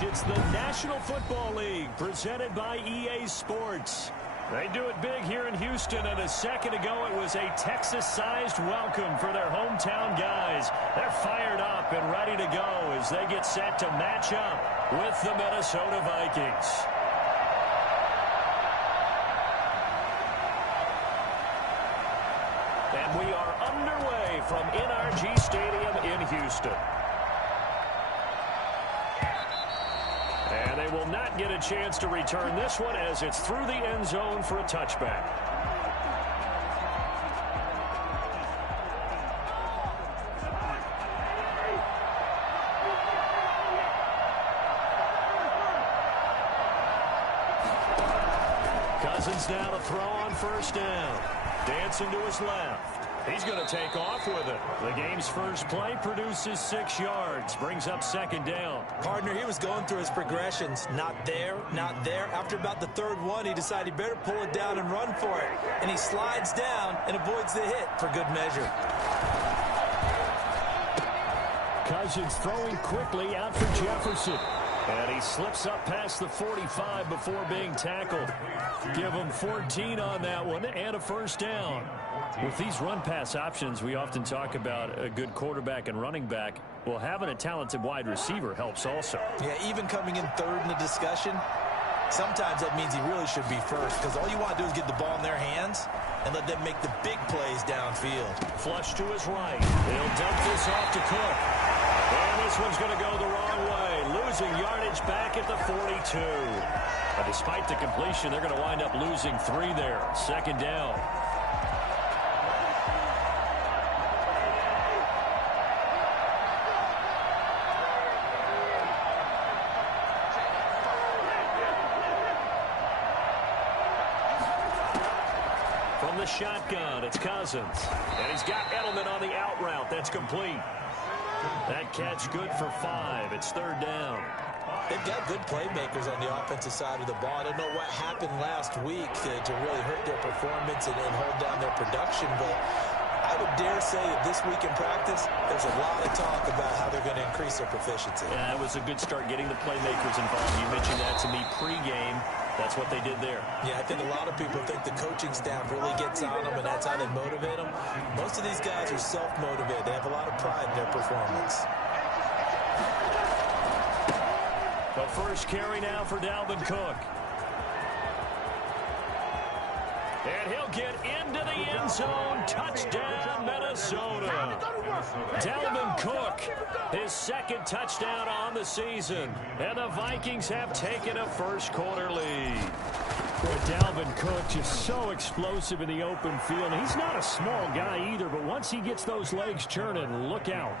It's the National Football League presented by EA Sports. They do it big here in Houston, and a second ago it was a Texas-sized welcome for their hometown guys. They're fired up and ready to go as they get set to match up with the Minnesota Vikings. And we are underway from NRG Stadium in Houston. And they will not get a chance to return this one as it's through the end zone for a touchback. Cousins now to throw on first down. Dancing to his left. He's going to take off with it. The game's first play produces 6 yards. Brings up second down. Partner, he was going through his progressions. Not there, not there. After about the third one, he decided he better pull it down and run for it. And he slides down and avoids the hit for good measure. Cousins throwing quickly out for Jefferson. And he slips up past the 45 before being tackled. Give him 14 on that one and a first down. With these run-pass options, we often talk about a good quarterback and running back. Well, having a talented wide receiver helps also. Yeah, even coming in third in the discussion, sometimes that means he really should be first because all you want to do is get the ball in their hands and let them make the big plays downfield. Flush to his right. He'll dump this off to Cook. And this one's going to go the wrong way. Losing yardage back at the 42. But despite the completion, they're going to wind up losing 3 there. Second down. From the shotgun, it's Cousins. And he's got Edelman on the out route. That's complete. That catch good for 5. It's third down. They've got good playmakers on the offensive side of the ball. I don't know what happened last week to really hurt their performance and hold down their production, but I would dare say that this week in practice, there's a lot of talk about how they're going to increase their proficiency. Yeah, it was a good start getting the playmakers involved. You mentioned that to me pregame. That's what they did there. Yeah, I think a lot of people think the coaching staff really gets on them, and that's how they motivate them. Most of these guys are self-motivated. They have a lot of pride in their performance. The first carry now for Dalvin Cook. And he'll get into the end zone. Touchdown, Minnesota. Dalvin Cook, his second touchdown on the season. And the Vikings have taken a first-quarter lead. Boy, Dalvin Cook just so explosive in the open field. He's not a small guy either, but once he gets those legs churning, look out.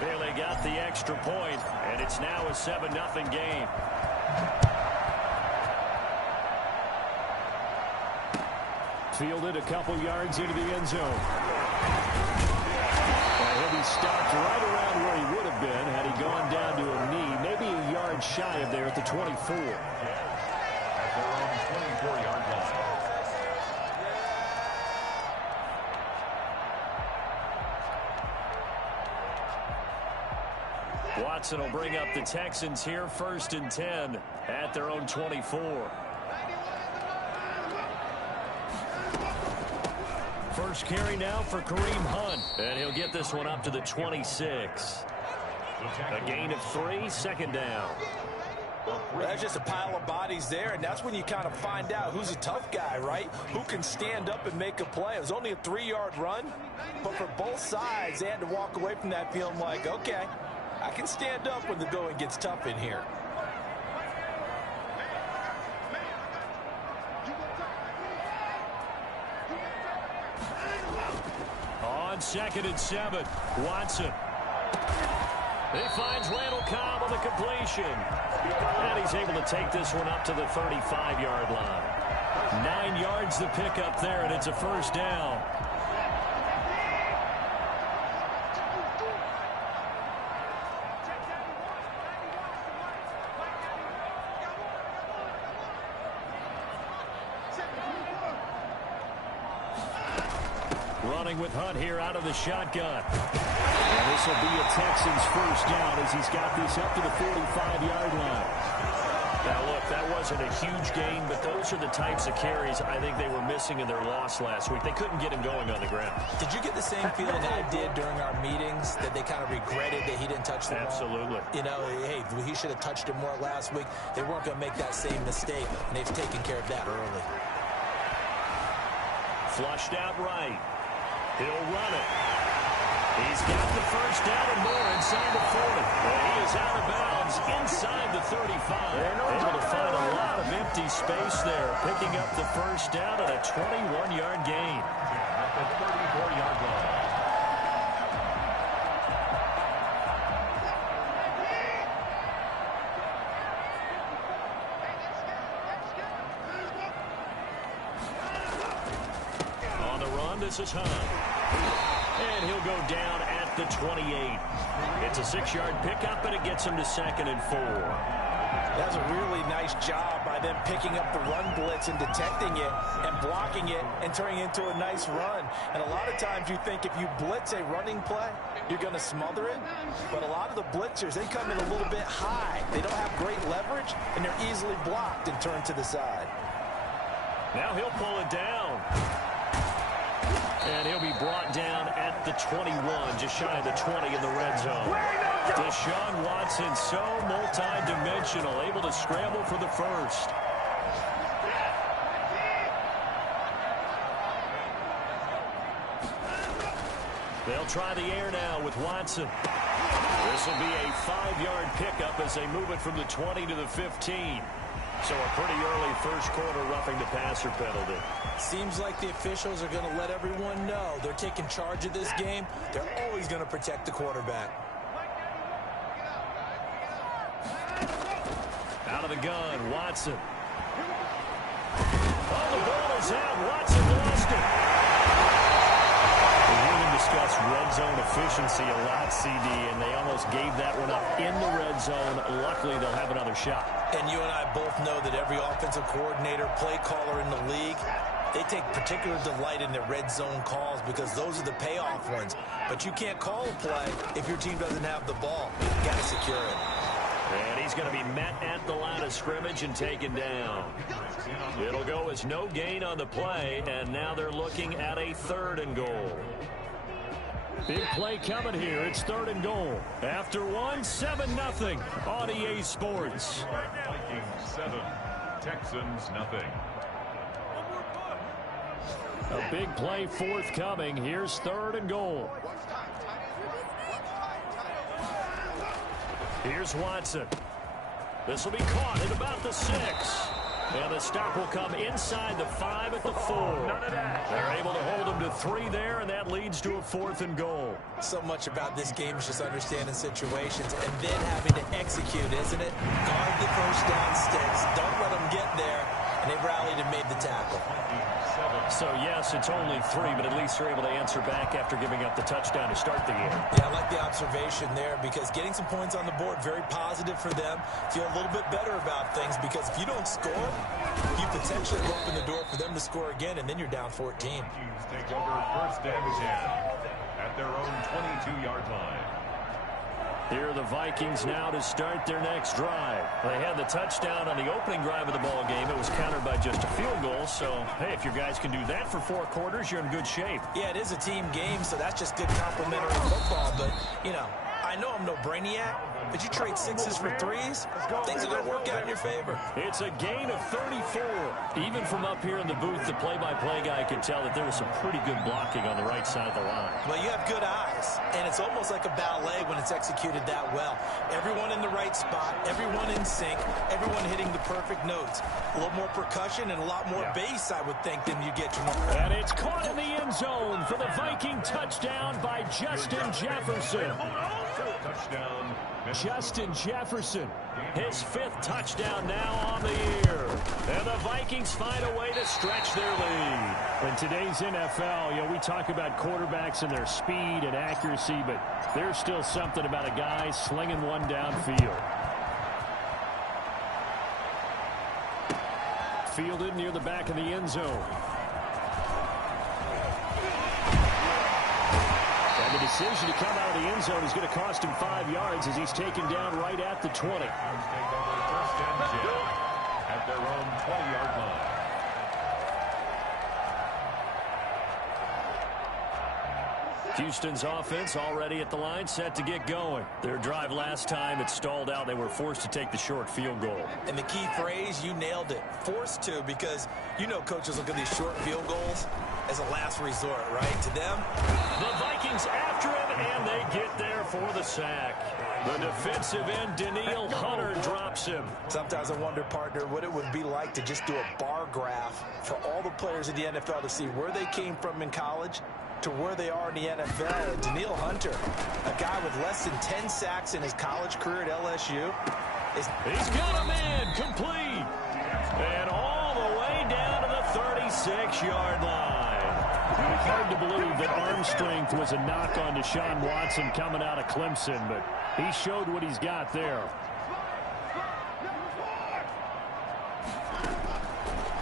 Bailey got the extra point, and it's now a 7-0 game. Fielded a couple yards into the end zone. He'll be stopped right around where he would have been had he gone down to a knee, maybe a yard shy of there at the 24. At their own 24-yard line. Watson will bring up the Texans here, 1st and 10 at their own 24. First carry now for Kareem Hunt, and he'll get this one up to the 26. A gain of 3, second down. That's just a pile of bodies there, and that's when you kind of find out who's a tough guy, right? Who can stand up and make a play. It was only a 3-yard run, but for both sides, they had to walk away from that feeling like, okay, I can stand up when the going gets tough in here. On 2nd and 7, Watson. He finds Randall Cobb on the completion. And he's able to take this one up to the 35-yard line. 9 yards to pick up there, and it's a first down. Running with Hunt here out of the shotgun. And this will be a Texans first down as he's got this up to the 45-yard line. Now, look, that wasn't a huge gain, but those are the types of carries I think they were missing in their loss last week. They couldn't get him going on the ground. Did you get the same feeling I did during our meetings, that they kind of regretted that he didn't touch the ball? Absolutely. You know, hey, he should have touched it more last week. They weren't going to make that same mistake, and they've taken care of that early. Flushed out right. He'll run it. He's got the first down and more inside the 40. And he is out of bounds inside the 35. Able to find a lot of empty space there, picking up the first down at a 21-yard gain. At the 34-yard line. On the run, this is Hunt. And he'll go down at the 28. It's a 6-yard pickup, and it gets him to 2nd and 4. That's a really nice job by them picking up the run blitz and detecting it and blocking it and turning it into a nice run. And a lot of times you think if you blitz a running play, you're going to smother it. But a lot of the blitzers, they come in a little bit high. They don't have great leverage, and they're easily blocked and turned to the side. Now he'll pull it down. And he'll be brought down at the 21, just shy of the 20 in the red zone. Deshaun Watson, so multi-dimensional, able to scramble for the first. They'll try the air now with Watson. This will be a 5-yard pickup as they move it from the 20 to the 15. So a pretty early first quarter roughing the passer penalty. Seems like the officials are going to let everyone know they're taking charge of this game. They're always going to protect the quarterback. Out of the gun, Watson. Oh, the ball is out. Watson lost it. We hear them discuss red zone efficiency a lot, CD, and they almost gave that one up in the red zone. Luckily, they'll have another shot. And you and I both know that every offensive coordinator, play caller in the league, they take particular delight in their red zone calls because those are the payoff ones. But you can't call a play if your team doesn't have the ball. You got to secure it. And he's going to be met at the line of scrimmage and taken down. It'll go as no gain on the play, and now they're looking at a 3rd and goal. Big play coming here. It's 3rd and goal. After 7-0 on EA Sports. Vikings 7, Texans nothing. A big play forthcoming. Here's 3rd and goal. Here's Watson. This will be caught at about the 6. And the stop will come inside the 5 at the 4. They're able to hold them to 3 there, and that leads to a 4th and goal. So much about this game is just understanding situations and then having to execute, isn't it? Guard the first down sticks. Don't let them get there. And they rallied and made the tackle. So, yes, it's only 3, but at least they're able to answer back after giving up the touchdown to start the game. Yeah, I like the observation there because getting some points on the board, very positive for them. Feel a little bit better about things because if you don't score, you potentially open the door for them to score again, and then you're down 14. Vikings take over 1st and 10 at their own 22-yard line. Here are the Vikings now to start their next drive. They had the touchdown on the opening drive of the ball game. It was countered by just a field goal. So, hey, if your guys can do that for 4 quarters, you're in good shape. Yeah, it is a team game, so that's just good complimentary football. But, you know, I know I'm no brainiac, but you trade 6s for 3s, things are going to work out in your favor. It's a gain of 34. Even from up here in the booth, the play-by-play guy could tell that there was some pretty good blocking on the right side of the line. Well, you have good eyes, and it's almost like a ballet when it's executed that well. Everyone in the right spot, everyone in sync, everyone hitting the perfect notes. A little more percussion and a lot more bass, I would think, than you get from a... And it's caught in the end zone for the Viking touchdown by Justin Jefferson. Touchdown. Justin Jefferson, his 5th touchdown now on the year. And the Vikings find a way to stretch their lead. In today's NFL, you know, we talk about quarterbacks and their speed and accuracy, but there's still something about a guy slinging one downfield. Fielded near the back of the end zone. And the decision to come out of the end zone is going to cost him 5 yards as he's taken down right at the 20. First and 10 at their own 20-yard line. Houston's offense already at the line, set to get going. Their drive last time, it stalled out. They were forced to take the short field goal. And the key phrase, you nailed it. Forced to, because you know coaches look at these short field goals as a last resort, right? To them, the Vikings after him, and they get there for the sack. The defensive end, Danielle Hunter, drops him. Sometimes I wonder, partner, what it would be like to just do a bar graph for all the players in the NFL to see where they came from in college to where they are in the NFL. And Danielle Hunter, a guy with less than 10 sacks in his college career at LSU. He's got him in, complete. And all the way down to the 36-yard line. Hard to believe that arm strength was a knock on Deshaun Watson coming out of Clemson, but he showed what he's got there.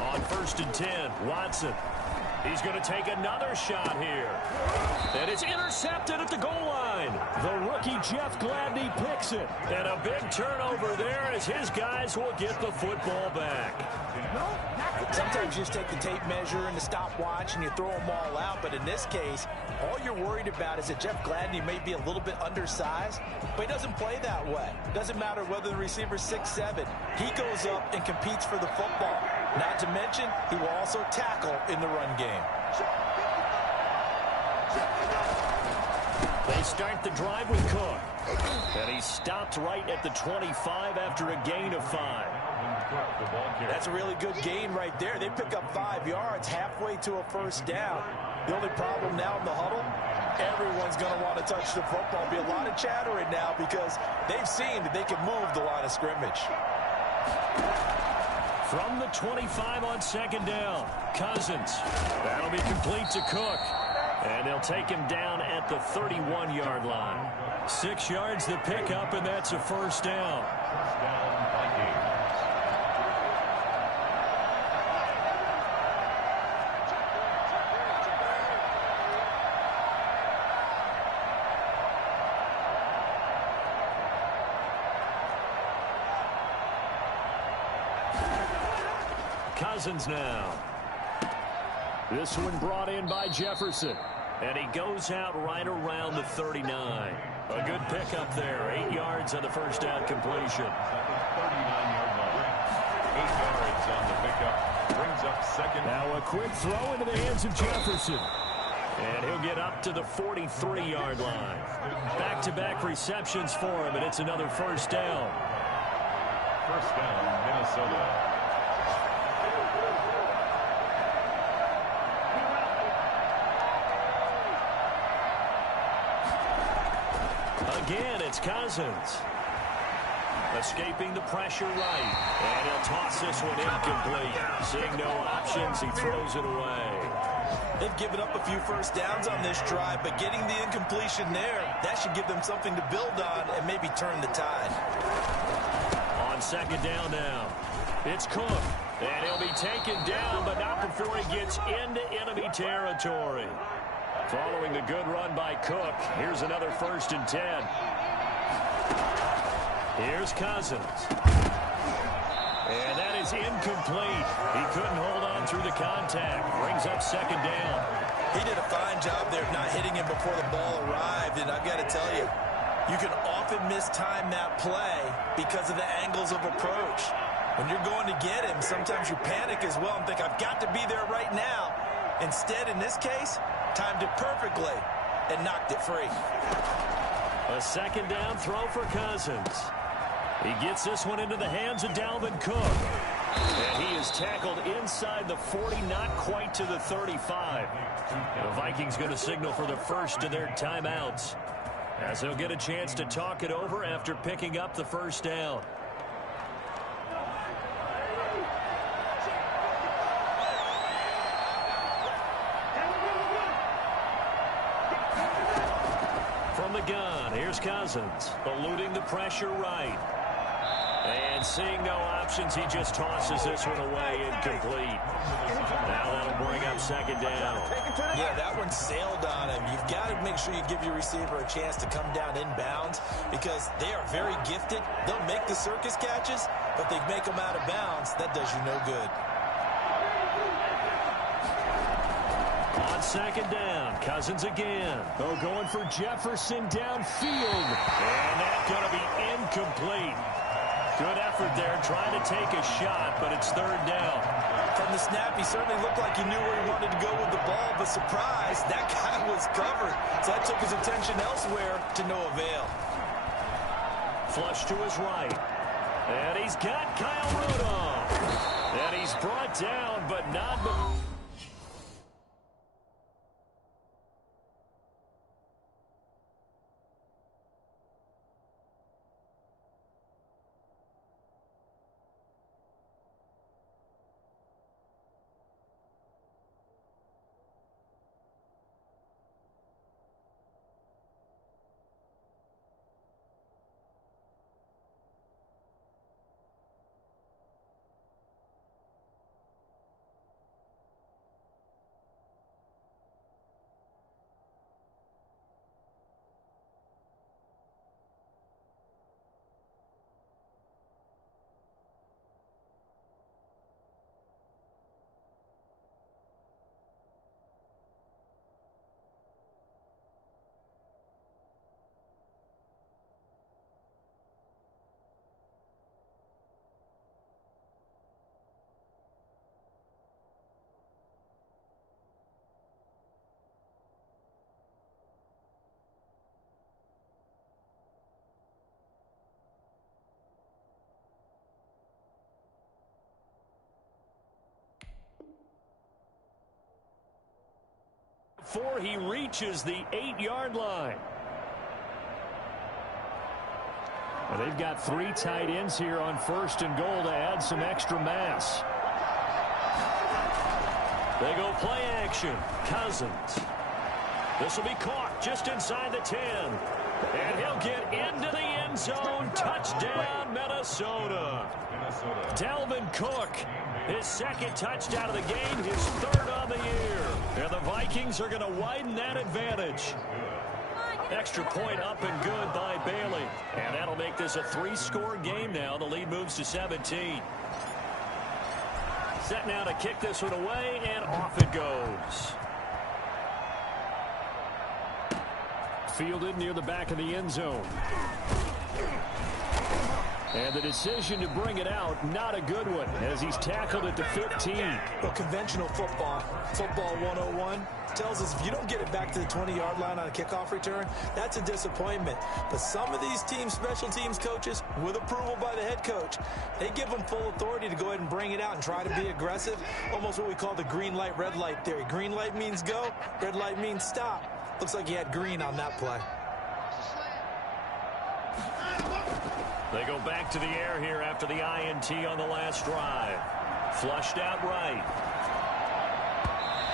On 1st and 10, Watson. He's going to take another shot here. And it's intercepted at the goal line. The rookie Jeff Gladney picks it. And a big turnover there as his guys will get the football back. Sometimes you just take the tape measure and the stopwatch and you throw them all out. But in this case, all you're worried about is that Jeff Gladney may be a little bit undersized, but he doesn't play that way. Doesn't matter whether the receiver's 6'7". He goes up and competes for the football. Not to mention, he will also tackle in the run game. They start the drive with Cook. And he stopped right at the 25 after a gain of 5. That's a really good gain right there. They pick up 5 yards halfway to a first down. The only problem now in the huddle, everyone's going to want to touch the football. Be a lot of chattering now because they've seen that they can move the line of scrimmage. From the 25 on 2nd down, Cousins. That'll be complete to Cook. And they'll take him down at the 31-yard line. 6 yards the pickup, and that's a first down. First down, Vikings. Cousins now. This one brought in by Jefferson. And he goes out right around the 39. A good pickup there. 8 yards on the first down completion. At the 39-yard line. 8 yards on the pickup. Brings up second. Now a quick throw into the hands of Jefferson. And he'll get up to the 43-yard line. Back-to-back receptions for him, and it's another first down. First down, Minnesota. Again, it's Cousins. Escaping the pressure right. And he'll toss this one incomplete. Seeing no options, he throws it away. They've given up a few first downs on this drive, but getting the incompletion there, that should give them something to build on and maybe turn the tide. On 2nd down now, it's Cook. And he'll be taken down, but not before he gets into enemy territory. Following the good run by Cook, here's another 1st and 10. Here's Cousins. And that is incomplete. He couldn't hold on through the contact. Brings up 2nd down. He did a fine job there of not hitting him before the ball arrived, and I've got to tell you, you can often mistime that play because of the angles of approach. When you're going to get him, sometimes you panic as well and think, I've got to be there right now. Instead, in this case, timed it perfectly and knocked it free. A 2nd down throw for Cousins. He gets this one into the hands of Dalvin Cook. And he is tackled inside the 40, not quite to the 35. The Vikings going to signal for the first of their timeouts, as they'll get a chance to talk it over after picking up the first down. From the gun, here's Cousins, eluding the pressure right. And seeing no options, he just tosses this one away, incomplete. Now that'll bring up second down. Yeah, that one sailed on him. You've got to make sure you give your receiver a chance to come down inbounds because they are very gifted. They'll make the circus catches, but they make them out of bounds. That does you no good. On second down, Cousins again. Oh, going for Jefferson downfield. And that's going to be incomplete. Good effort there, trying to take a shot, but it's third down. From the snap, he certainly looked like he knew where he wanted to go with the ball, but surprise, that guy was covered. So that took his attention elsewhere to no avail. Flush to his right. And he's got Kyle Rudolph. And he's brought down, but not... Before he reaches the 8-yard line. Well, they've got 3 tight ends here on first and goal to add some extra mass. They go play action. Cousins. This will be caught just inside the 10. And he'll get into the end zone. Touchdown, Minnesota. Dalvin Cook, his second touchdown of the game, his third on the year. And the Vikings are going to widen that advantage. Extra point up and good by Bailey. And that'll make this a 3-score game now. The lead moves to 17. Set now to kick this one away, and off it goes. Fielded near the back of the end zone. And the decision to bring it out, not a good one, as he's tackled at the 15. Well, conventional football 101, tells us if you don't get it back to the 20-yard line on a kickoff return, that's a disappointment. But some of these team special teams coaches, with approval by the head coach, they give them full authority to go ahead and bring it out and try to be aggressive, almost what we call the green light, red light theory. Green light means go, red light means stop. Looks like he had green on that play. They go back to the air here after the INT on the last drive. Flushed out right.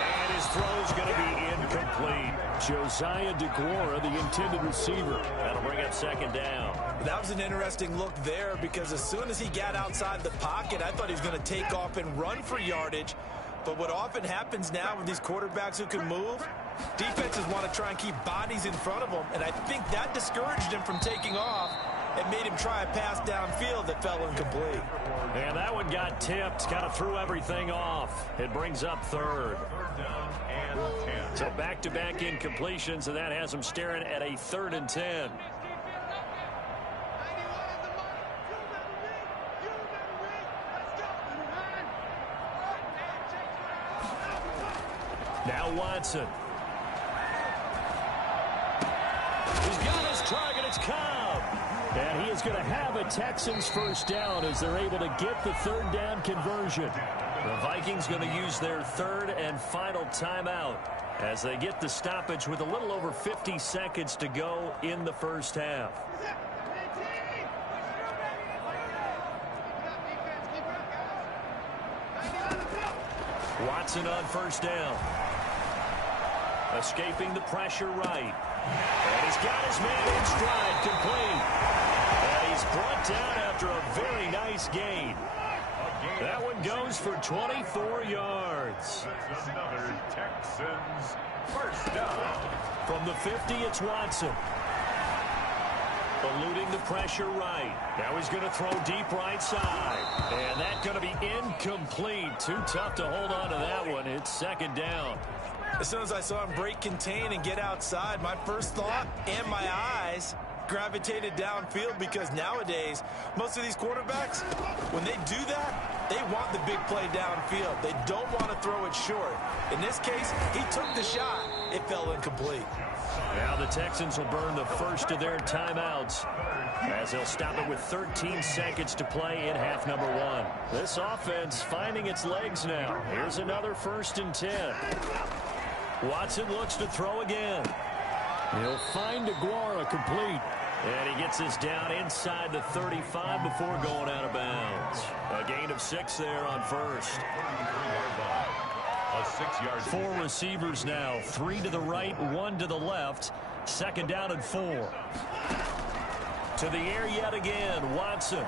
And his throw's going to be incomplete. Josiah DeGuara, the intended receiver. That'll bring up second down. That was an interesting look there because as soon as he got outside the pocket, I thought he was going to take off and run for yardage. But what often happens now with these quarterbacks who can move, defenses want to try and keep bodies in front of them, and I think that discouraged him from taking off and made him try a pass downfield that fell incomplete. And that one got tipped, kind of threw everything off. It brings up third. So back-to-back incompletions, and that has him staring at a 3rd and 10. Now Watson. He's got his target. It's Cobb. And he is going to have a Texans first down as they're able to get the 3rd down conversion. The Vikings going to use their 3rd and final timeout as they get the stoppage with a little over 50 seconds to go in the first half. Watson on first down. Escaping the pressure right. And he's got his man in stride, complete. And he he's brought down after a very nice gain. That one goes for 24 yards. That's another Texans first down. From the 50, it's Watson. Eluding the pressure right. Now he's going to throw deep right side. And that's going to be incomplete. Too tough to hold on to that one. It's second down. As soon as I saw him break contain and get outside, my first thought and my eyes gravitated downfield, because nowadays, most of these quarterbacks, when they do that, they want the big play downfield. They don't want to throw it short. In this case, he took the shot. It fell incomplete. Now the Texans will burn the first of their timeouts as they'll stop it with 13 seconds to play in half number one. This offense finding its legs now. Here's another 1st and 10. Watson looks to throw again. He'll find DeGuara complete. And he gets this down inside the 35 before going out of bounds. A gain of 6 there on first. A 6-yard. 4 receivers now. 3 to the right, 1 to the left. Second down and 4. To the air yet again. Watson.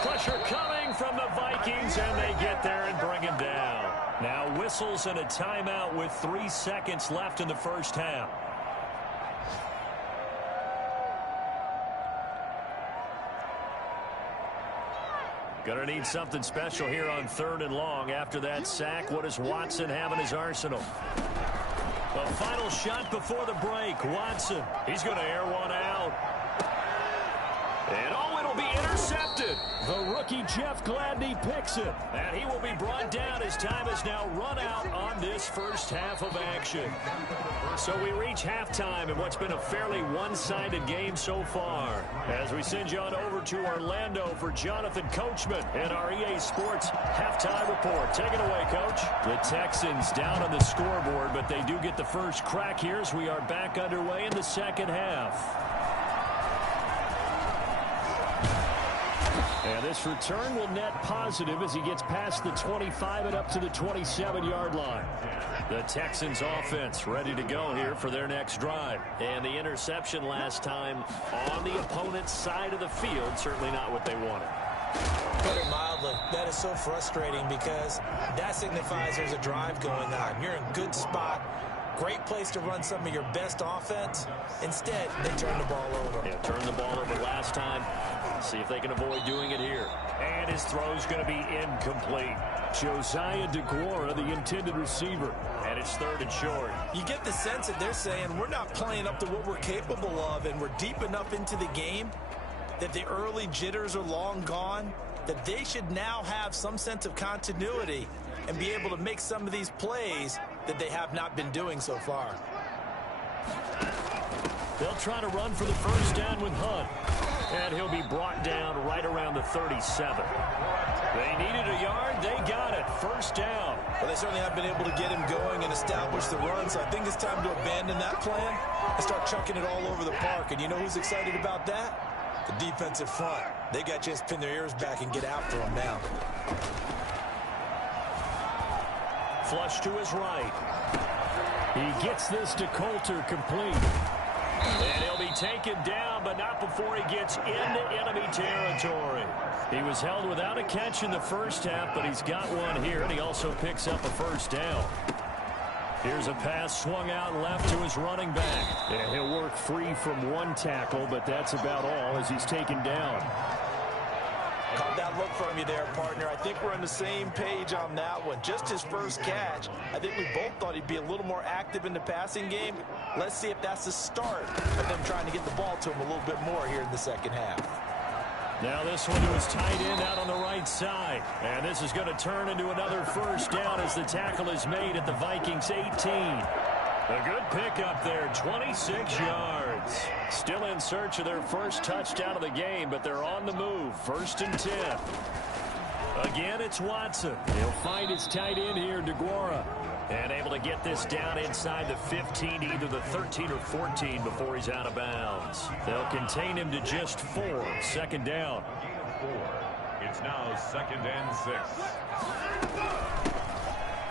Pressure coming from the Vikings, and they get there and bring him down. Now whistles and a timeout with 3 seconds left in the first half. Gonna need something special here on 3rd and long. After that sack, what does Watson have in his arsenal? The final shot before the break. Watson, he's gonna air one out. And oh, it'll be intercepted. The rookie Jeff Gladney picks it. And he will be brought down as time has now run out on this first half of action. So we reach halftime in what's been a fairly one-sided game so far. As we send you on over to Orlando for Jonathan Coachman and our EA Sports halftime report. Take it away, Coach. The Texans down on the scoreboard, but they do get the first crack here as we are back underway in the second half. And this return will net positive as he gets past the 25 and up to the 27-yard line. The Texans offense ready to go here for their next drive. And the interception last time on the opponent's side of the field, certainly not what they wanted. Put it mildly, that is so frustrating because that signifies there's a drive going on. You're in a good spot. Great place to run some of your best offense. Instead, they turn the ball over. Yeah, turned the ball over last time. See if they can avoid doing it here. And his throw's going to be incomplete. Josiah DeGuara, the intended receiver. And it's 3rd and short. You get the sense that they're saying we're not playing up to what we're capable of, and we're deep enough into the game that the early jitters are long gone, that they should now have some sense of continuity and be able to make some of these plays that they have not been doing so far. They'll try to run for the first down with Hunt. And he'll be brought down right around the 37. They needed a yard. They got it. First down. Well, they certainly have been able to get him going and establish the run, so I think it's time to abandon that plan and start chucking it all over the park. And you know who's excited about that? The defensive front. They got to just pin their ears back and get after him now. Flush to his right. He gets this to Coulter complete. And he'll be taken down, but not before he gets into enemy territory. He was held without a catch in the first half, but he's got one here, and he also picks up a first down. Here's a pass swung out left to his running back. And he'll work free from one tackle, but that's about all as he's taken down. Caught that look from you there, partner. I think we're on the same page on that one. Just his first catch. I think we both thought he'd be a little more active in the passing game. Let's see if that's the start of them trying to get the ball to him a little bit more here in the second half. Now this one to his tight end out on the right side. And this is going to turn into another first down as the tackle is made at the Vikings 18. A good pickup there, 26 yards. Still in search of their first touchdown of the game, but they're on the move. 1st and 10. Again, it's Watson. He'll find his tight end here, DeGuara. And able to get this down inside the 15, either the 13 or 14 before he's out of bounds. They'll contain him to just 4. 2nd down. It's now 2nd and 6.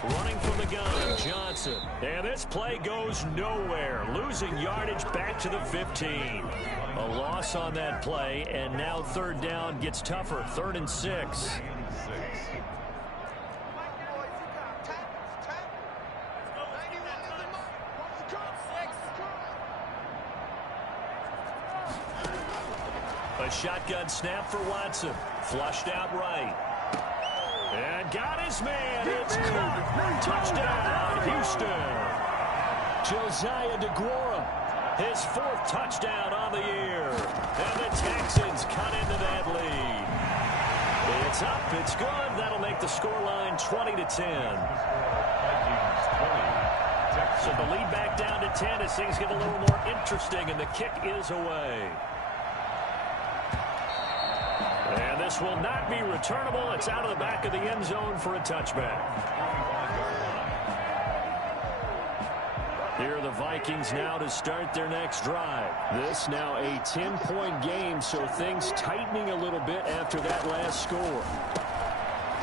Running from the gun, Johnson. And this play goes nowhere. Losing yardage back to the 15. A loss on that play, and now third down gets tougher. 3rd and 6. A shotgun snap for Watson. Flushed out right. And got his man. It's caught. Touchdown, Houston. Josiah DeGuara, his 4th touchdown on the year. And the Texans cut into that lead. It's up. It's good. That'll make the scoreline 20-10. So the lead back down to 10 as things get a little more interesting, and the kick is away. And this will not be returnable. It's out of the back of the end zone for a touchback. Here are the Vikings now to start their next drive. This now a 10-point game, so things tightening a little bit after that last score.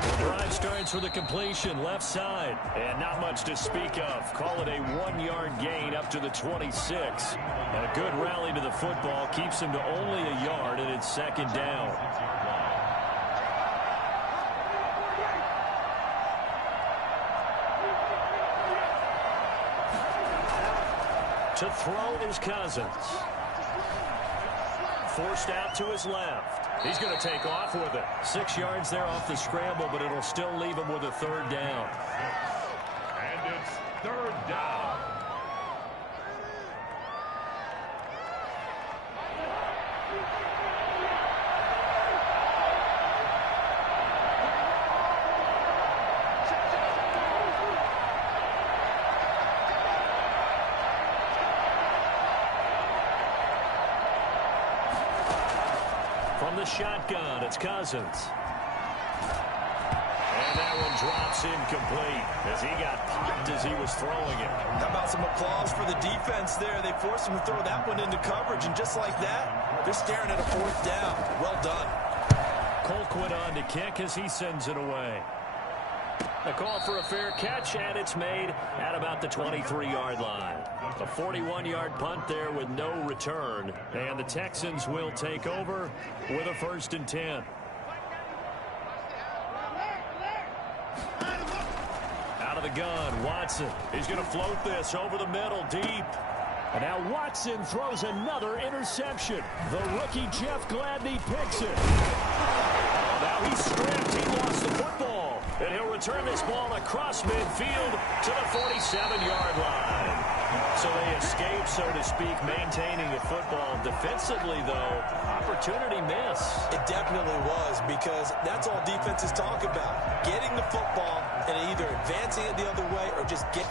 The drive starts with a completion left side, and not much to speak of. Call it a 1-yard gain up to the 26. And a good rally to the football keeps him to only a yard, and it's 2nd down. To throw is Cousins. Forced out to his left. He's going to take off with it. 6 yards there off the scramble, but it'll still leave him with a 3rd down. And it's 3rd down. From the shotgun, it's Cousins. And that one drops incomplete as he got popped as he was throwing it. How about some applause for the defense there? They forced him to throw that one into coverage, and just like that, they're staring at a 4th down. Well done. Colquitt on to kick as he sends it away. A call for a fair catch, and it's made at about the 23-yard line. A 41-yard punt there with no return. And the Texans will take over with a 1st and 10. Out of the gun, Watson. He's going to float this over the middle, deep. And now Watson throws another interception. The rookie Jeff Gladney picks it. Now he's stripped. He lost the football. And he'll return this ball across midfield to the 47-yard line. So they escape, so to speak, maintaining the football. Defensively, though, opportunity miss. It definitely was, because that's all defenses talk about. Getting the football and either advancing it the other way or just getting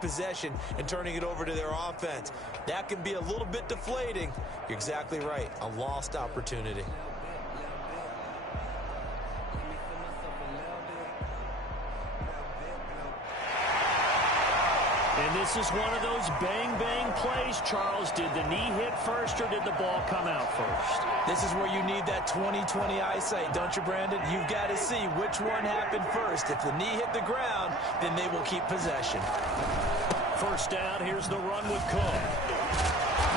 possession and turning it over to their offense. That can be a little bit deflating. You're exactly right. A lost opportunity. And this is one of those bang-bang plays, Charles. Did the knee hit first or did the ball come out first? This is where you need that 20/20 eyesight, don't you, Brandon? You've got to see which one happened first. If the knee hit the ground, then they will keep possession. First down, here's the run with Cook.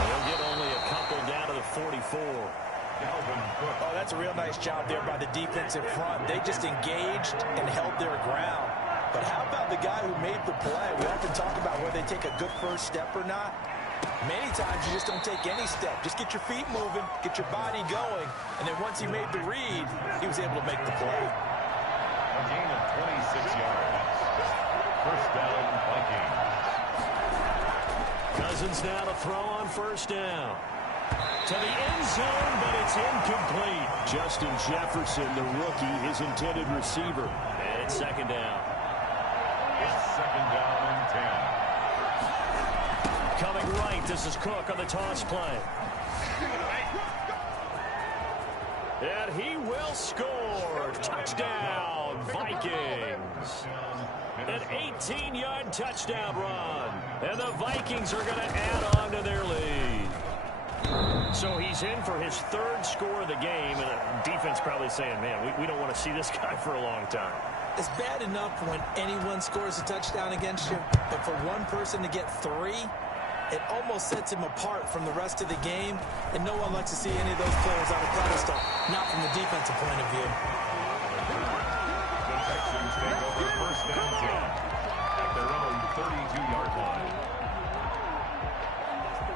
They'll get only a couple down to the 44. Oh, that's a real nice job there by the defense in front. They just engaged and held their ground. But how about the guy who made the play? We often talk about whether they take a good first step or not. Many times you just don't take any step. Just get your feet moving, get your body going, and then once he made the read, he was able to make the play. A gain of 26 yards. First down, Vikings. Cousins now to throw on first down. To the end zone, but it's incomplete. Justin Jefferson, the rookie, his intended receiver. And it's 2nd down. It's 2nd down and 10. Coming right, this is Cook on the toss play. And he will score. Touchdown, Vikings. An 18-yard touchdown run. And the Vikings are going to add on to their lead. So he's in for his third score of the game, and the defense probably saying, man, we don't want to see this guy for a long time. It's bad enough when anyone scores a touchdown against you, but for one person to get 3, it almost sets him apart from the rest of the game, and no one likes to see any of those players on a pedestal, not from the defensive point of view. The Texans take over first and 10 at their own 32-yard line.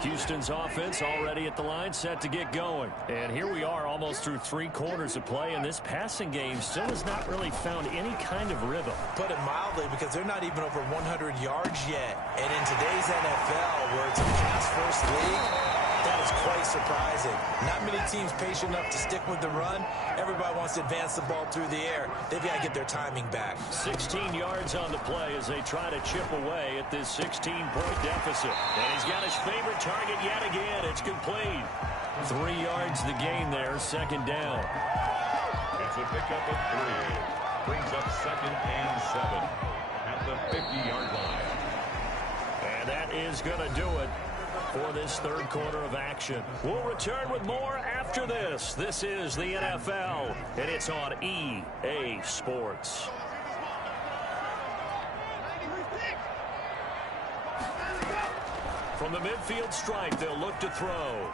Houston's offense already at the line, set to get going. And here we are almost through 3 quarters of play, and this passing game still has not really found any kind of rhythm. Put it mildly, because they're not even over 100 yards yet. And in today's NFL, where it's a pass-first league, that is quite surprising. Not many teams patient enough to stick with the run. Everybody wants to advance the ball through the air. They've got to get their timing back. 16 yards on the play as they try to chip away at this 16-point deficit. And he's got his favorite target yet again. It's complete. 3 yards the gain there, second down. It's a pickup of 3. Brings up second and 7 at the 50-yard line. And that is going to do it for this third quarter of action. We'll return with more after this. This is the NFL, and it's on EA Sports. From the midfield stripe, they'll look to throw.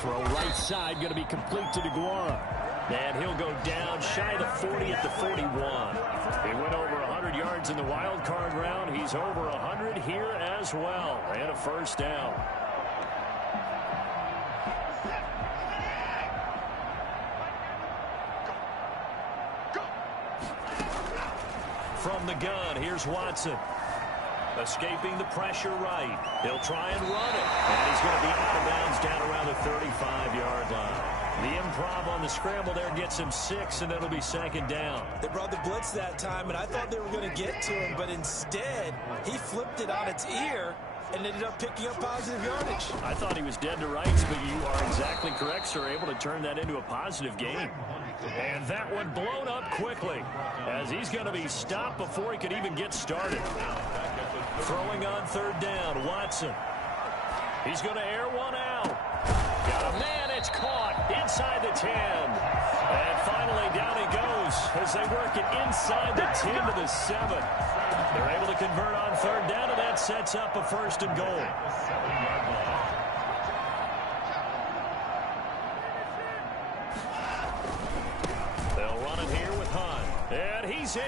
Throw right side, going to be complete to DeGuara. And he'll go down shy of the 40 at the 41. He went over 100 yards in the wild card round. He's over 100 here as well. And a first down. From the gun, here's Watson. Escaping the pressure right. He'll try and run it. And he's going to be out of bounds down around the 35-yard line. The improv on the scramble there gets him 6, and it'll be second down. They brought the blitz that time, and I thought they were going to get to him, but instead, he flipped it on its ear and ended up picking up positive yardage. I thought he was dead to rights, but you are exactly correct, sir. Able to turn that into a positive gain. And that one blown up quickly as he's going to be stopped before he could even get started. Throwing on third down, Watson. He's going to air one out. Got a man, it's caught inside the 10. And finally down he goes as they work it inside the 10 to the 7. They're able to convert on third down, and that sets up a first and goal. They'll run it here with Hunt. And he's in.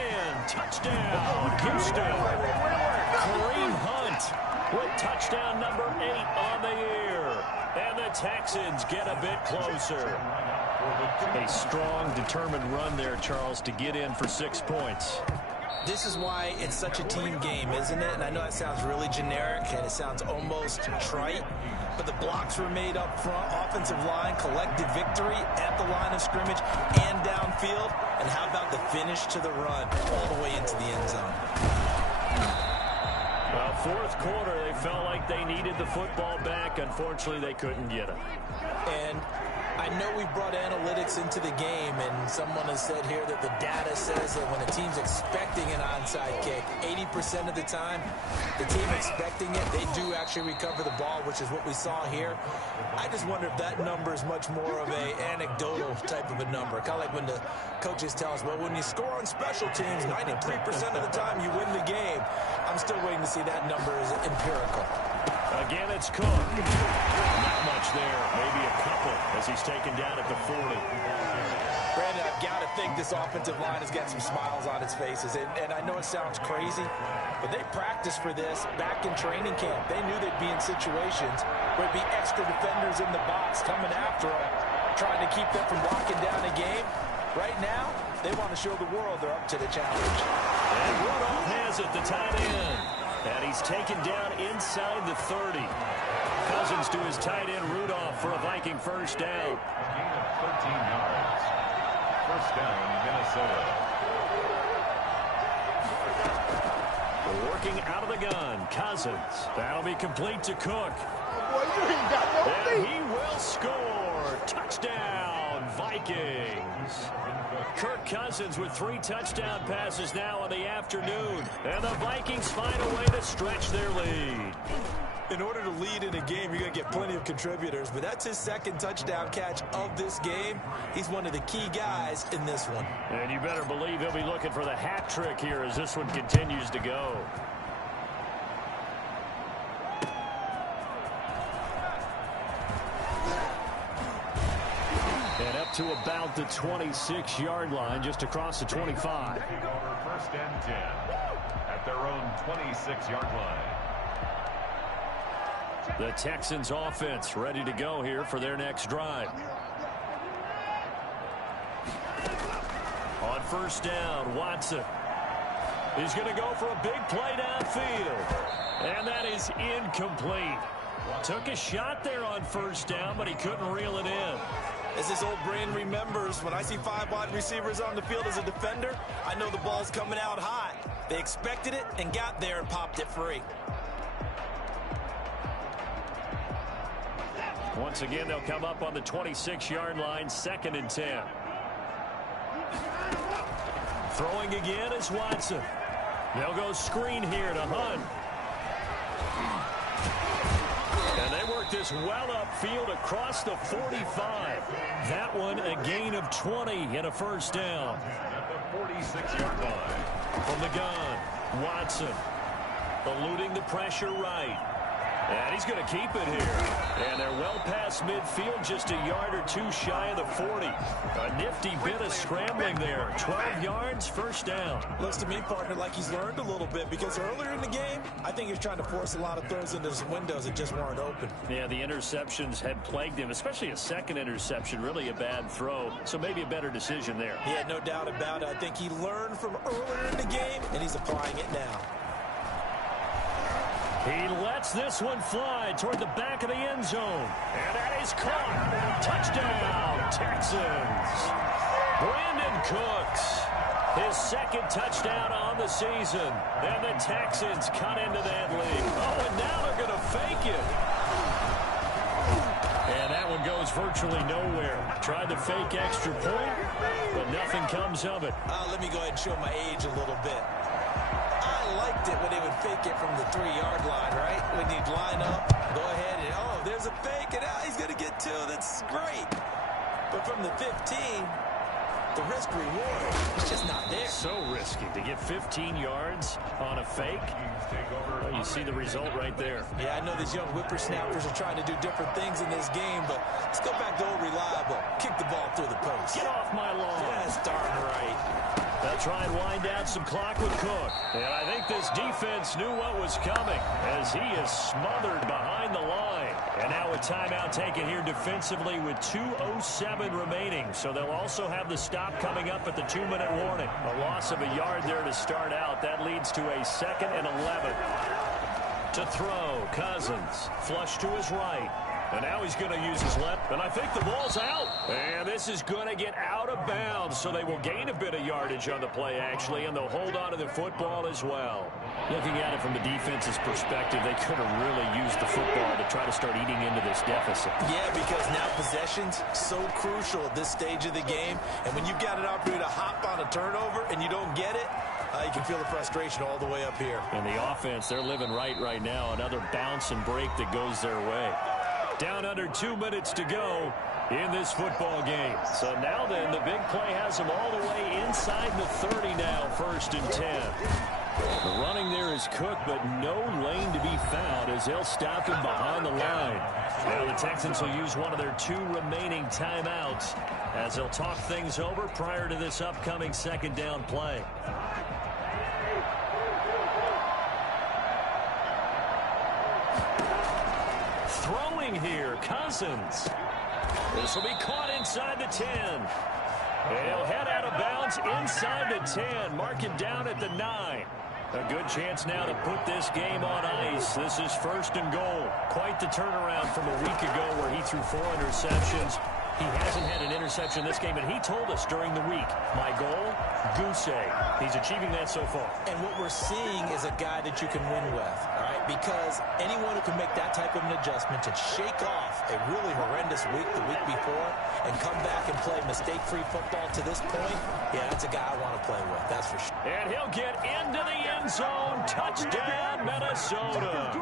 Touchdown, Houston. Kareem Hunt with touchdown number 8 on the year. And the Texans get a bit closer. A strong, determined run there, Charles, to get in for 6 points. This is why it's such a team game, isn't it? And I know that sounds really generic and it sounds almost trite, but the blocks were made up front, offensive line, collective victory at the line of scrimmage and downfield. And how about the finish to the run all the way into the end zone? Well, fourth quarter, they felt like they needed the football back. Unfortunately, they couldn't get it. And I know we brought analytics into the game, and someone has said here that the data says that when a team's expecting an onside kick, 80% of the time, the team expecting it, they do actually recover the ball, which is what we saw here. I just wonder if that number is much more of a anecdotal type of a number. Kind of like when the coaches tell us, well, when you score on special teams, 93% of the time you win the game. I'm still waiting to see that number is empirical. Again, it's Cook. Not much there. Maybe a couple as he's taken down at the 40. Brandon, I've got to think this offensive line has got some smiles on its faces. And I know it sounds crazy, but they practiced for this back in training camp. They knew they'd be in situations where there'd be extra defenders in the box coming after them, trying to keep them from locking down a game. Right now, they want to show the world they're up to the challenge. And Rudolph has it, the tight end. And he's taken down inside the 30. Cousins to his tight end, Rudolph, for a Viking first down. Gain of 13 yards. First down, Minnesota. Working out of the gun, Cousins. That'll be complete to Cook. Boy, you ain't got no And he will score. Touchdown, Vikings. Kirk Cousins with 3 touchdown passes now in the afternoon. And the Vikings find a way to stretch their lead. In order to lead in a game, you're going to get plenty of contributors, but that's his 2nd touchdown catch of this game. He's one of the key guys in this one. And you better believe he'll be looking for the hat trick here as this one continues to go. And up to about the 26-yard line, just across the 25. Taking over 1st and 10 at their own 26-yard line. The Texans offense ready to go here for their next drive. On 1st down, Watson. He's going to go for a big play downfield. And that is incomplete. Took a shot there on 1st down, but he couldn't reel it in. As this old brain remembers, when I see 5 wide receivers on the field as a defender, I know the ball's coming out hot. They expected it and got there and popped it free. Once again, they'll come up on the 26-yard line, 2nd and 10. Throwing again is Watson. They'll go screen here to Hunt. And they work this well upfield across the 45. That one a gain of 20 and a 1st down. At the 46-yard line. From the gun, Watson eluding the pressure right. And he's going to keep it here. And they're well past midfield, just a yard or 2 shy of the 40. A nifty bit of scrambling there. 12 yards, 1st down. Looks to me, partner, like he's learned a little bit, because earlier in the game, I think he was trying to force a lot of throws into some windows that just weren't open. Yeah, the interceptions had plagued him, especially a 2nd interception, really a bad throw. So maybe a better decision there. Yeah, no doubt about it. I think he learned from earlier in the game, and he's applying it now. He lets this one fly toward the back of the end zone. And that is caught. Touchdown, Texans. Brandon Cooks, his 2nd touchdown on the season. And the Texans cut into that lead. Oh, and now they're going to fake it. And that one goes virtually nowhere. Tried the fake extra point, but nothing comes of it. Let me go ahead and show my age a little bit. I liked it when they would fake it from the 3-yard line, right? When you'd line up, go ahead and, oh, there's a fake, and he's going to get 2. That's great. But from the 15, the risk-reward is just not there. So risky to get 15 yards on a fake. Well, you see the result right there. Yeah, I know these young whippersnappers are trying to do different things in this game, but let's go back to old reliable. Kick the ball through the post. Get off my lawn. That's darn right. They'll try and wind down some clock with Cook. And I think this defense knew what was coming as he is smothered behind the line. And now a timeout taken here defensively with 2:07 remaining. So they'll also have the stop coming up at the 2-minute warning. A loss of a yard there to start out. That leads to a 2nd and 11. To throw, Cousins. Flush to his right. And now he's going to use his left. And I think the ball's out. And this is going to get out of bounds. So they will gain a bit of yardage on the play, actually. And they'll hold on to the football as well. Looking at it from the defense's perspective, they could have really used the football to try to start eating into this deficit. Yeah, because now possession's so crucial at this stage of the game. And when you've got an opportunity to hop on a turnover and you don't get it, you can feel the frustration all the way up here. And the offense, they're living right now. Another bounce and break that goes their way. Down under 2 minutes to go in this football game. So now then, the big play has them all the way inside the 30 now, 1st and 10. The running there is Cook, but no lane to be found as they'll stop him behind the line. Now the Texans will use one of their 2 remaining timeouts as they'll talk things over prior to this upcoming 2nd down play. Throwing here, Cousins. This will be caught inside the 10. He'll head out of bounds inside the 10. Mark it down at the 9. A good chance now to put this game on ice. This is 1st and goal. Quite the turnaround from a week ago where he threw 4 interceptions. He hasn't had an interception this game, and he told us during the week, my goal, goose egg. He's achieving that so far. And what we're seeing is a guy that you can win with, all right? Because anyone who can make that type of an adjustment to shake off a really horrendous week the week before and come back and play mistake-free football to this point, yeah, that's a guy I want to play with, that's for sure. And he'll get into the end zone. Touchdown, Minnesota.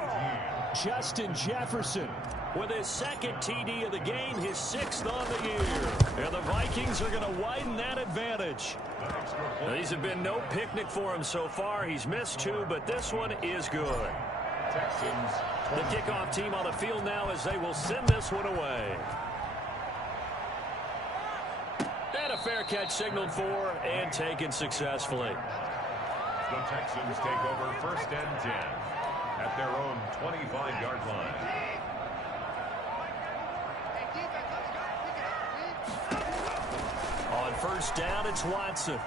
Justin Jefferson with his second TD of the game, his 6th on the year. And the Vikings are going to widen that advantage. Now, these have been no picnic for him so far. He's missed 2, but this one is good. The kickoff team on the field now as they will send this one away. And a fair catch signaled for and taken successfully. The Texans take over 1st and 10 at their own 25-yard line. On 1st down, it's Watson.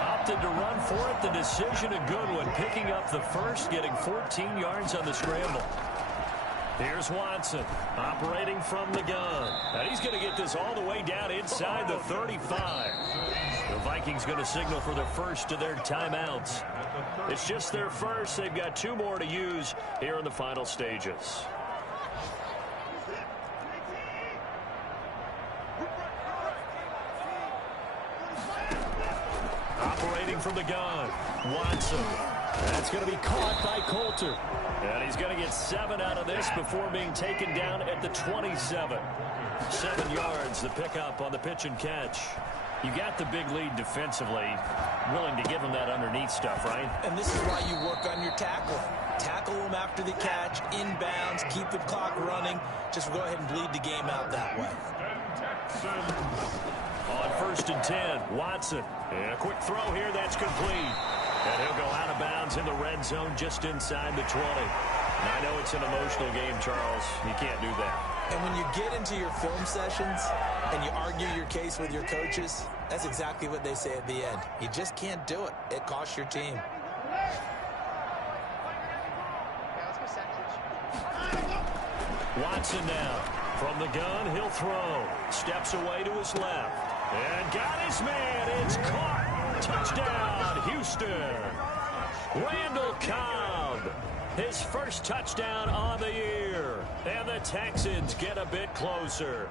Opted to run for it. The decision a good one. Picking up the first, getting 14 yards on the scramble. Here's Watson operating from the gun. And he's going to get this all the way down inside the 35. The Vikings going to signal for the first of their timeouts. It's just their first. They've got 2 more to use here in the final stages. Operating from the gun, Watson. That's going to be caught by Coulter. And he's going to get 7 out of this before being taken down at the 27. 7 yards, the pickup on the pitch and catch. You got the big lead defensively. Willing to give them that underneath stuff, right? And this is why you work on your tackling. Tackle them after the catch, inbounds, keep the clock running. Just go ahead and bleed the game out that way. On 1st and 10, Watson. And a quick throw here, that's complete. And he'll go out of bounds in the red zone just inside the 20. And I know it's an emotional game, Charles. You can't do that. And when you get into your film sessions and you argue your case with your coaches, that's exactly what they say at the end. You just can't do it. It costs your team. Watson now. From the gun, he'll throw. Steps away to his left. And got his man. It's caught. Touchdown, Houston. Randall Cobb. His first touchdown on the year. And the Texans get a bit closer.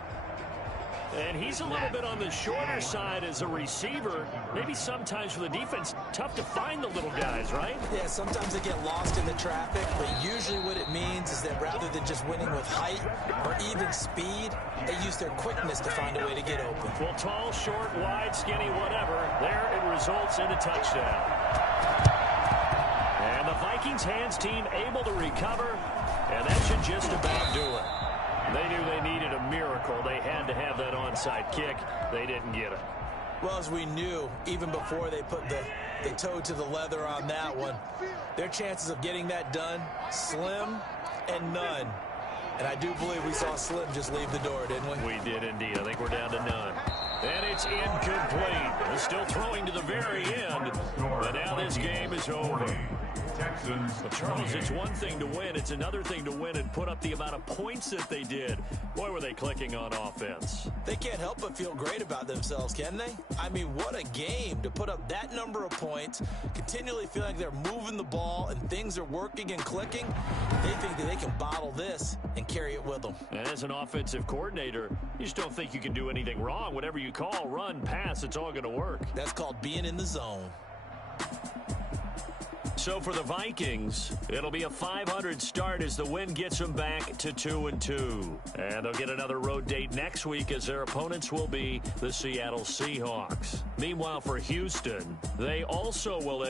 And he's a little bit on the shorter side as a receiver. Maybe sometimes for the defense, tough to find the little guys, right? Yeah, sometimes they get lost in the traffic, but usually what it means is that rather than just winning with height or even speed, they use their quickness to find a way to get open. Well, tall, short, wide, skinny, whatever, there it results in a touchdown. And the Vikings hands team able to recover, and that should just about do it. They knew they needed a miracle. They had to have that onside kick. They didn't get it. Well, as we knew, even before they put the toe to the leather on that one, their chances of getting that done, slim and none. And I do believe we saw Slim just leave the door, didn't we? We did indeed. I think we're down to none. And it's incomplete. They're still throwing to the very end. But now this game is over. Well, Charles, it's one thing to win. It's another thing to win and put up the amount of points that they did. Boy, were they clicking on offense. They can't help but feel great about themselves, can they? I mean, what a game to put up that number of points, continually feeling like they're moving the ball and things are working and clicking. They think that they can bottle this and carry it with them. And as an offensive coordinator, you just don't think you can do anything wrong. Whatever you call, run, pass, it's all going to work. That's called being in the zone. So for the Vikings, it'll be a 500 start as the win gets them back to 2-2. And they'll get another road date next week as their opponents will be the Seattle Seahawks. Meanwhile, for Houston, they also will